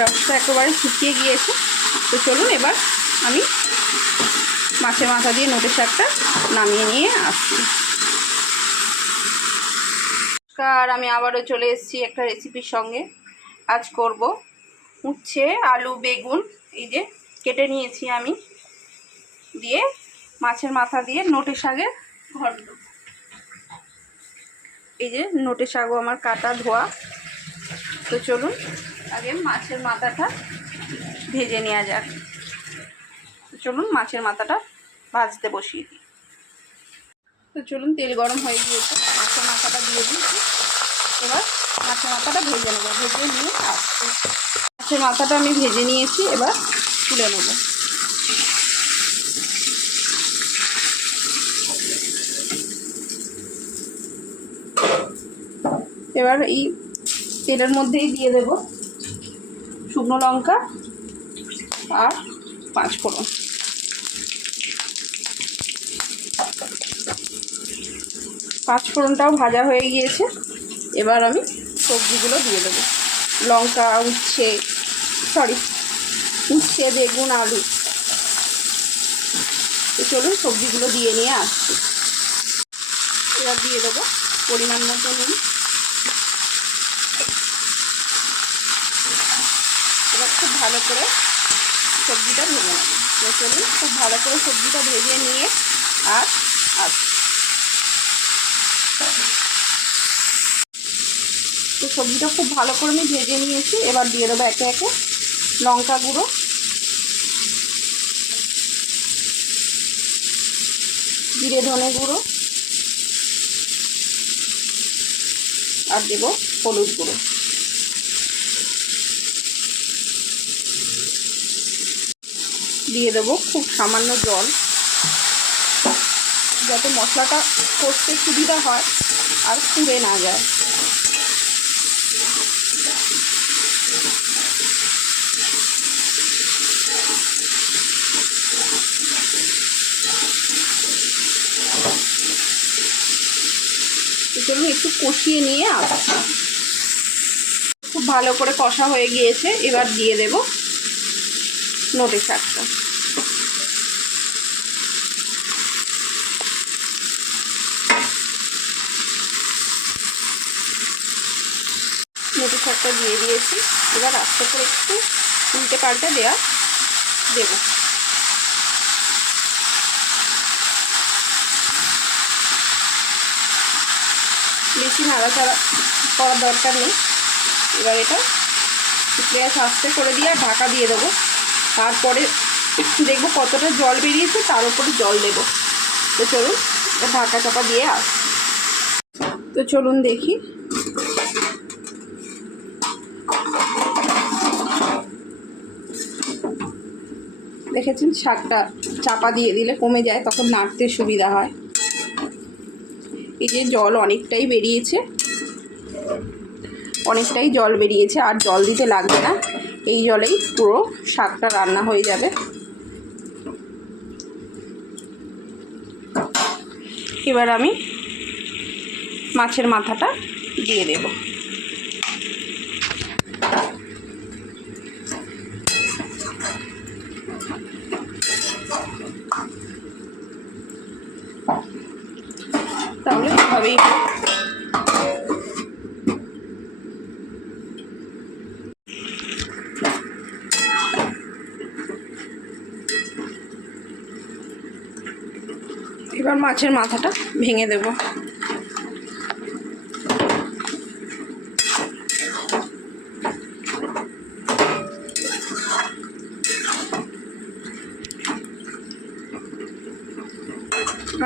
রসটা একেবারে শুকিয়ে গিয়েছে। তো চলুন এবার আমি মাছের মাথা দিয়ে নোটের শাকটা নামিয়ে নিয়ে আসছি। নমস্কার, আমি আবারও চলে এসেছি একটা রেসিপির সঙ্গে। আজ করব উচ্ছে আলু, বেগুন, এই যে কেটে নিয়েছি আমি দিয়ে মাছের মাথা দিয়ে নোটে শাকের ঘন্ট। এই যে নোটে শাকও আমার কাটা ধোয়া। তো চলুন আগে মাছের মাথাটা ভেজে নেওয়া যাক। চলুন মাছের মাথাটা ভাজতে বসিয়ে দিই। তো চলুন তেল গরম হয়ে গিয়েছে, মাছের মাথাটা দিয়ে দিয়েছি। এবার মাছের মাথাটা ভেজে নেব, ভেজে নিয়ে আসছি মাছের মাথাটা আমি ভেজে নিয়েছি, এবার তুলে নেব। এবার এই তেলের মধ্যেই দিয়ে দেব। শুকনো লঙ্কা আর পাঁচ ফোড়ন। পাঁচ ফোড়নটাও ভাজা হয়ে গিয়েছে। এবার আমি সবজিগুলো দিয়ে দেবো। লঙ্কা, উচ্ছে সরি উচ্ছে, বেগুন, আলু। তো চলুন সবজিগুলো দিয়ে নিয়ে আসছি। এবার দিয়ে দেবো পরিমাণ মতো নুন এবার খুব ভালো করে সবজিটা ভেজে নেব। চলুন, খুব ভালো করে সবজিটা ভেজে নিয়ে আর আসছি তো সবজিটা খুব ভালো করে আমি ভেজে নিয়েছি। এবার দিয়ে দেবো একে একে লঙ্কা গুঁড়ো। জিরে ধনে গুঁড়ো। আর দেবো হলুদ গুঁড়ো। দিয়ে দেবো খুব সামান্য জল। যাতে মশলাটা করতে সুবিধা হয় আর পুড়ে না যায়। চলুন একটু কষিয়ে নিয়ে আসছি খুব ভালো করে কষা হয়ে গিয়েছে, এবার দিয়ে দেব। নোটে শাকটা নোটে শাকটা দিয়ে দিয়েছি। এবার আস্তে করে একটু উল্টে পাল্টে দেওয়া দেবো। বেশি নাড়াচাড়া করার দরকার নেই। এবার এটা গ্যাস আস্তে করে দিয়ে ঢাকা দিয়ে দেবো। তারপরে দেখব কতটা জল বেরিয়েছে, তার উপরে জল দেব। তো চলুন ঢাকা চাপা দিয়ে আস। তো চলুন দেখি। দেখেছেন, শাকটা চাপা দিয়ে দিলে কমে যায়, তখন নাড়তে সুবিধা হয়। এই যে জল অনেকটাই বেরিয়েছে। অনেকটাই জল বেরিয়েছে, আর জল দিতে লাগবে না। এই জলেই পুরো শাকটা রান্না হয়ে যাবে। এবার আমি মাছের মাথাটা দিয়ে দেব। তাহলে এভাবেই এবার মাছের মাথাটা ভেঙে দেব।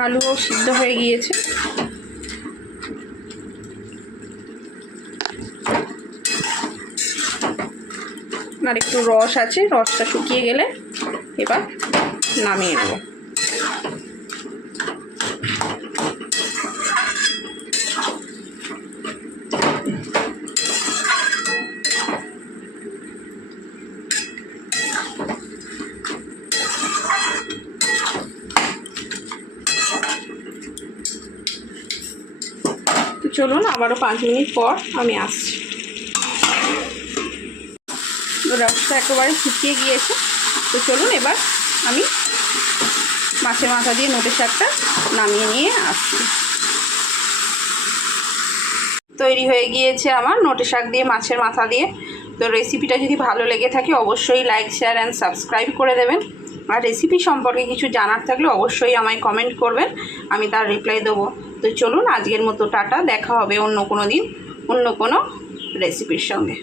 আলুও সিদ্ধ হয়ে গিয়েছে। আর একটু রস আছে, রসটা শুকিয়ে গেলে এবার নামিয়ে নেব। চলুন, আবারও পাঁচ মিনিট পর আমি আসছি। রসটা একেবারে শুকিয়ে গিয়েছে। তো চলুন, এবার আমি মাছের মাথা দিয়ে নোটের শাকটা নামিয়ে নিয়ে আসছি। তৈরি হয়ে গিয়েছে আমার নোটে শাক দিয়ে, মাছের মাথা দিয়ে। তো রেসিপিটা যদি ভালো লেগে থাকে, অবশ্যই লাইক শেয়ার অ্যান্ড সাবস্ক্রাইব করে দেবেন। আর রেসিপি সম্পর্কে কিছু জানার থাকলে অবশ্যই আমায় কমেন্ট করবেন। আমি তার রিপ্লাই দেবো। তো চলুন আজকের মতো টাটা দেখা হবে অন্য কোনো দিন অন্য কোনো রেসিপির সঙ্গে।